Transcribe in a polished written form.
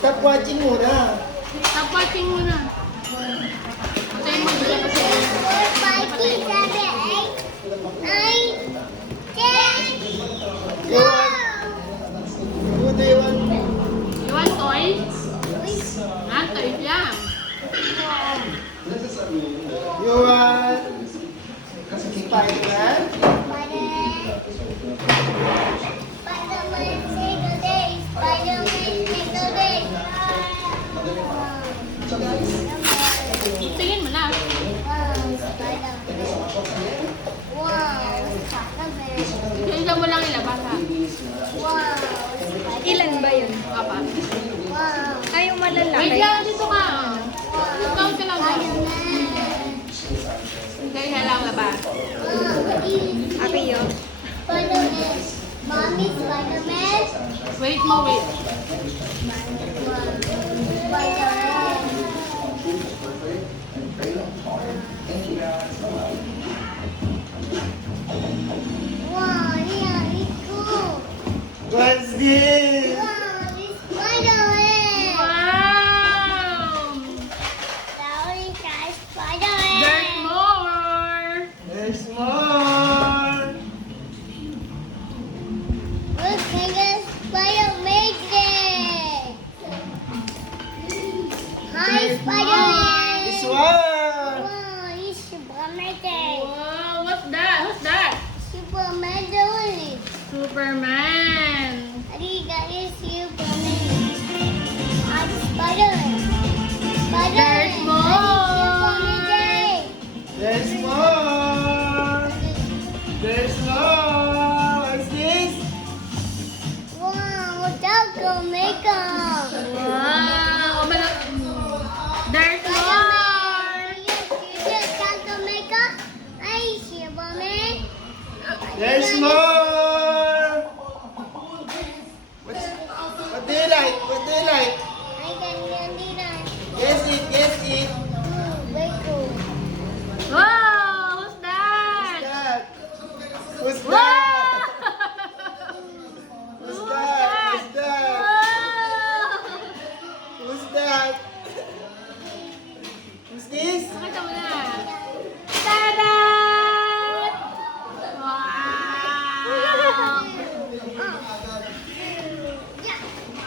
Stop watching muna. Stop watching muna. Tayo mo dito kasi. 4, 5, 6, 7, 8, 9, 10. You want? Who do you want? You want toys? Ah, toys lang. You want? Spider-Man? Spider-Man, single day. Spider-Man, single day. Tingin mo na. Wow, Spider-Man. Wow, Spider-Man. Tingnan mo lang ilabas ha. Wow, Spider-Man. Ilan ba yun? Apa. Wow, Ay, yung Wait malalaki. lang, dito ka. Count ka lang. Spider-Man. Hindi na lang labas. Aki yun. Spider-Man. Mommy, Spider-Man. Wait mo, wait. Spider-Man. Wow, yeah, it's cool. What's this? Wow, it's Spider-Man. Wow! Sorry, guys, There's Spider-Man. more! There's more. Look, I got Spider-Man there. Hi, Spider-Man. This one. Wow, he's Superman there. Wow, what's that? What's that? Superman doing it. Superman! I think that is Superman. I'm Spider-Man. Spider-Man. There's more. Superman there. There's more. There's more. What's this? Wow, Taco makeup. Wow! There's more! Taco makeup. Hi, Superman. There's more. What do you like? What do you like? I can do that. Guess it. Guess it. Very cool. Wow! Who's that? That. Who's Wow! that? Who's that? Who's that? Wow! Who's that? Who's this? Nakita mo na.